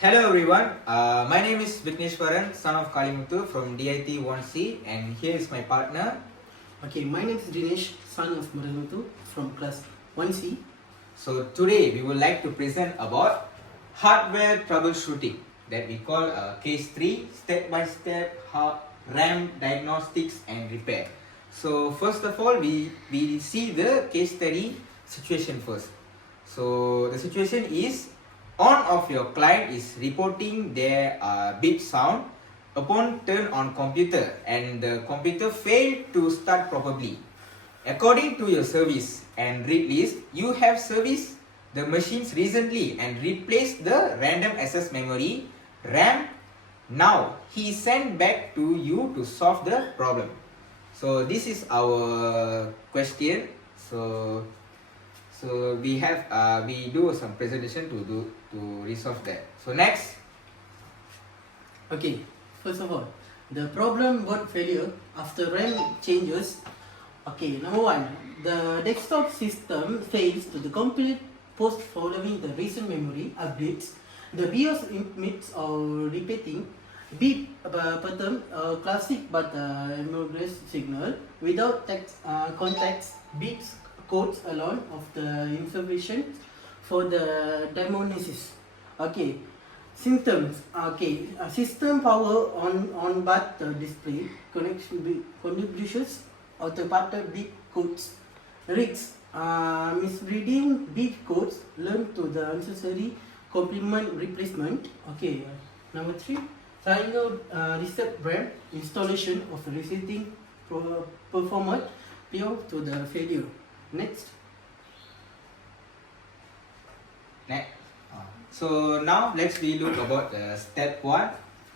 Hello everyone, my name is Vigneshwaran, son of Kalimuthu from DIT 1C, and here is my partner. Okay, my name is Dinesh, son of Maranutu from class 1C. So today we would like to present about hardware troubleshooting that we call case 3, step-by-step RAM diagnostics and repair. So first of all, we see the case study situation first. So the situation is on of your client is reporting their beep sound upon turn on computer and the computer failed to start properly. According to your service and read list, you have serviced the machines recently and replaced the random access memory RAM. Now he sent back to you to solve the problem. So this is our question. So we do some presentation to resolve that. So next. Okay, first of all, the problem board failure after RAM changes. Okay, number one, the desktop system fails to the complete post following the recent memory updates. The BIOS emits or repeating beep pattern, classic but ambiguous signal without text context beeps codes alone of the insufficient for the diagnosis. Okay, symptoms. Okay, system power on but display contributions automated beep codes. Risks. Misreading beep codes learn to the unnecessary complement replacement. Okay, number three. Trying out reset RAM installation of resetting performance prior to the failure. Next. So now let's look about step 1,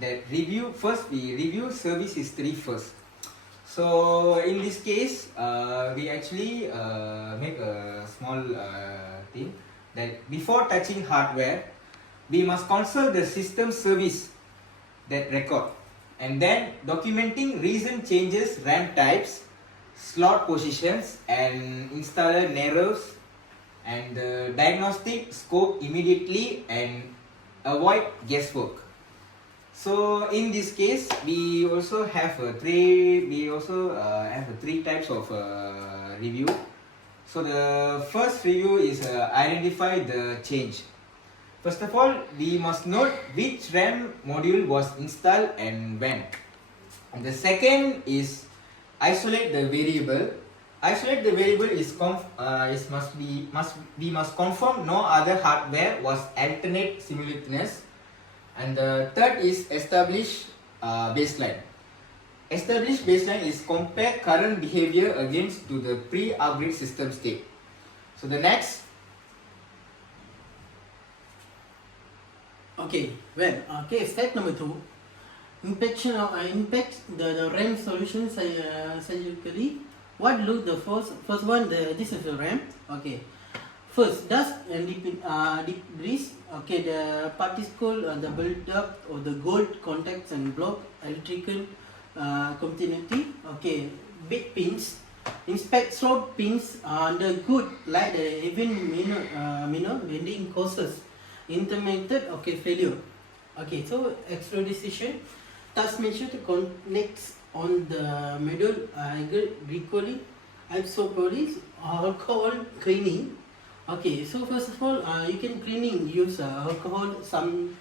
that review. First we review service history first. So in this case, we actually make a small thing that before touching hardware, we must consult the system service that record and then documenting recent changes, RAM types, slot positions and installer errors and the diagnostic scope immediately and avoid guesswork. So in this case, we also have three types of review. So the first review is identify the change. First of all, we must note which RAM module was installed and when. And the second is isolate the variable. Isolate the variable we must confirm no other hardware was alternate simultaneous. And the third is establish baseline. Establish baseline is compare current behavior against to the pre-upgrade system state. So the next. Okay, step number 2. Impact the RAM solution surgically. What look the first one? This is the RAM. Okay. First, dust and debris. Okay, the particle, the build-up of the gold contacts and block electrical continuity. Okay, big pins. Inspect slot pins under good light. Even minor bending causes intermittent failure. Okay, so extradistation. Task measure to connect on the middle glycolic isopropyl alcohol cleaning. Okay, so first of all, you can cleaning use alcohol, some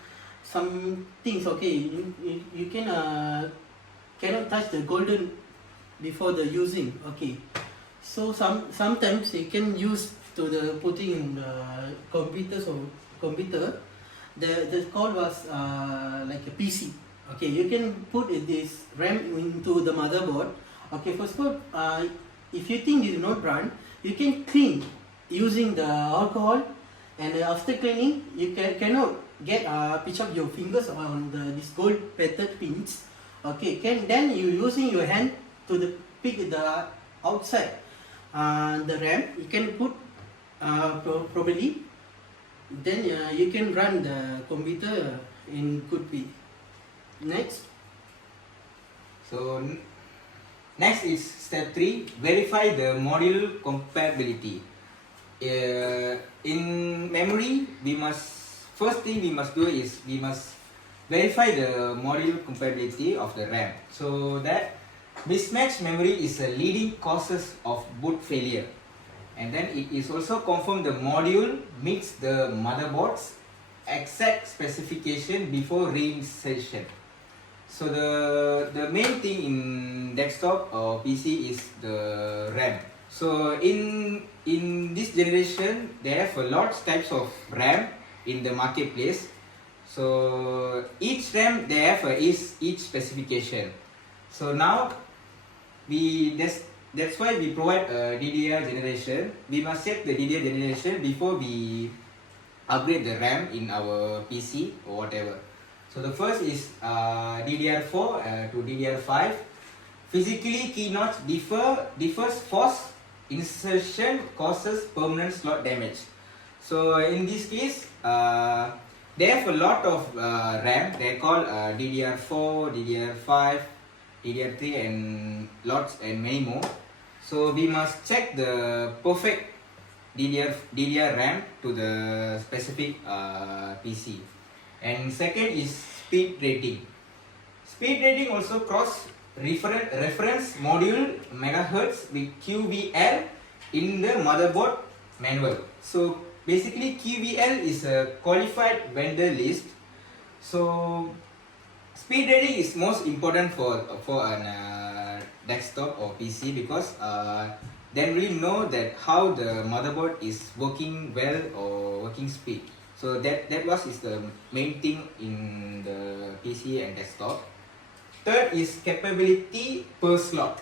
things. Okay, you can cannot touch the golden before the using. Okay, so sometimes you can use to the putting in the computer. The call was like a PC. Okay, you can put this RAM into the motherboard. Okay, first of all, if you think it is not run, you can clean using the alcohol, and after cleaning, you cannot get pitch up your fingers on this gold patterned pins. Okay, then you using your hand to pick the outside the RAM. You can put properly. Then you can run the computer in good way. Next. So next is step 3, verify the module compatibility. In memory, we must first thing we must do is we must verify the module compatibility of the RAM. So that mismatched memory is a leading causes of boot failure. And then it is also confirmed the module meets the motherboard's exact specification before reinsertion. So the main thing in desktop or PC is the RAM. So in this generation, there have a lot of types of RAM in the marketplace. So each RAM they have each specification. So now that's why we provide a DDR generation. We must check the DDR generation before we upgrade the RAM in our PC or whatever. So the first is DDR4 to DDR5. Physically, key notch differs force insertion causes permanent slot damage. So in this case, they have a lot of RAM. They call DDR4, DDR5, DDR3, and lots and many more. So we must check the perfect DDR RAM to the specific PC. And second is speed rating. Speed rating also cross reference module megahertz with QVL in the motherboard manual. So basically QVL is a qualified vendor list. So speed rating is most important for an desktop or PC because then we know that how the motherboard is working well or working speed. So that is the main thing in the PC and desktop. Third is capability per slot.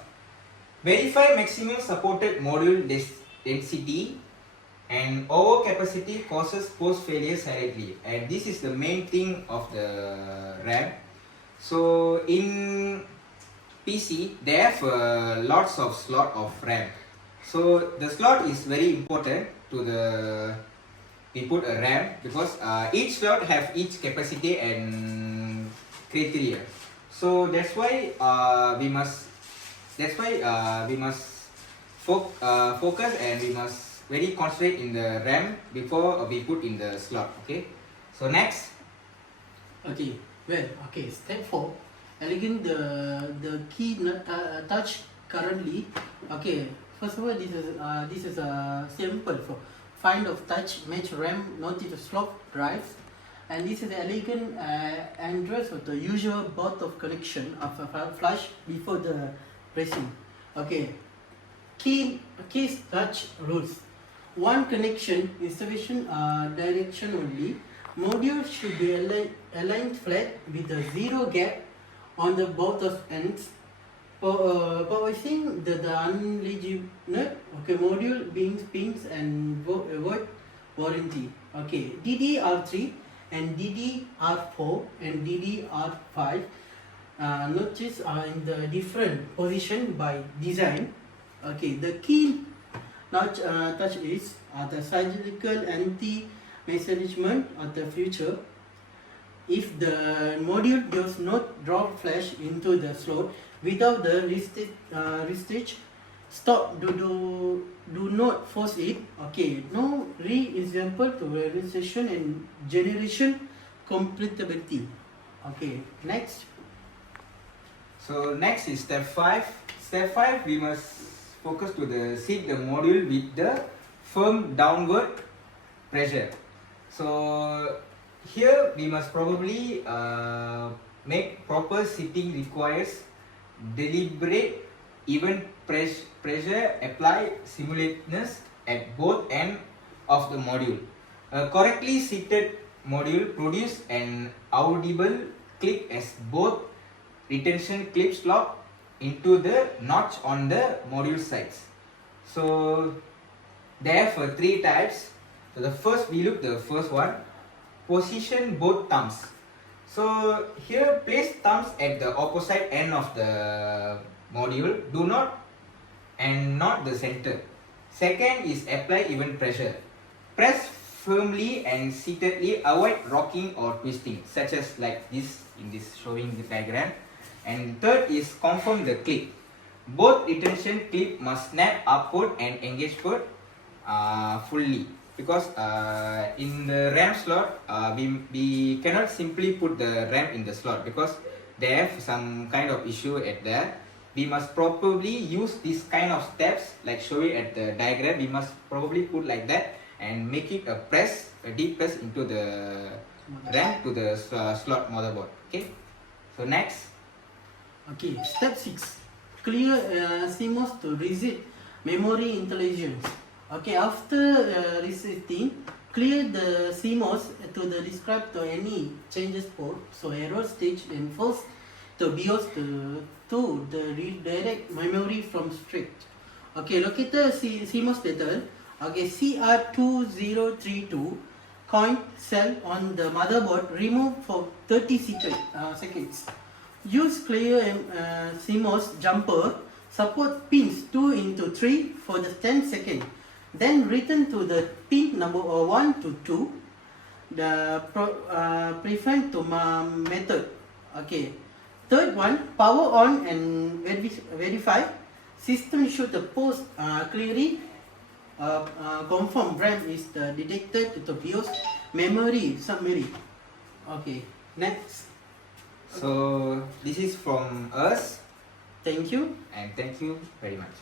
Verify maximum supported module density, and overcapacity causes post failure silently. And this is the main thing of the RAM. So in PC, they have lots of slot of RAM. So the slot is very important to the we put a RAM because each slot have each capacity and criteria. So that's why we must focus and we must very concentrate in the RAM before we put in the slot. Okay. So next. Okay. Well, okay. Step 4. Elegant the key touch currently. Okay. First of all, this is simple for find of touch match RAM noted slot drives, and this is the elegant address of the usual both of connection of a flash before the pressing. Okay, key touch rules. One connection insufficient direction only. Module should be aligned flat with a zero gap on the both of ends. Possessing the unlegitimate module being pins and void warranty. Okay, DDR3 and DDR4 and DDR5 notches are in the different position by design. Okay, the key touch is the cyclical anti-misalignment of the future. If the module does not drop flash into the slot without the restrict, stop. Do not force it. Okay, no re-example to registration and generation compatibility. Okay, next. So next is step 5. Step 5, we must focus to the seat the module with the firm downward pressure. So here we must probably make proper seating requires deliberate even pressure apply simultaneous at both ends of the module. A correctly seated module produce an audible click as both retention clips lock into the notch on the module sides. So there are 3 types. So the first, we look the first one, position both thumbs. So here place thumbs at the opposite end of the module, do not and not the center. Second is apply even pressure. Press firmly and seatedly, avoid rocking or twisting, such as like this in this showing the diagram. And third is confirm the clip. Both retention clip must snap upward and engage fully. because in the RAM slot we cannot simply put the RAM in the slot because they have some kind of issue at there. We must probably use this kind of steps like show it at the diagram. We must probably put like that and make it a deep press into the RAM to the slot motherboard. Okay, so next. Okay, step 6. Clear CMOS to reset memory intelligence. Okay, after resetting, clear the CMOS to the describe to any changes port. So error stage and force the BIOS to the redirect memory from strict. Okay, locate the CMOS data. Okay, CR2032 coin cell on the motherboard. Remove for 30 seconds. Use clear CMOS jumper. Support pins 2 into 3 for the 10 seconds. Then return to the pin number 1 to 2. The prevent to method. Okay. Third one, power on and verify. System should the post clearly confirm RAM is detected to the BIOS memory summary. Okay. Next. So this is from us, Thank you. and thank you very much.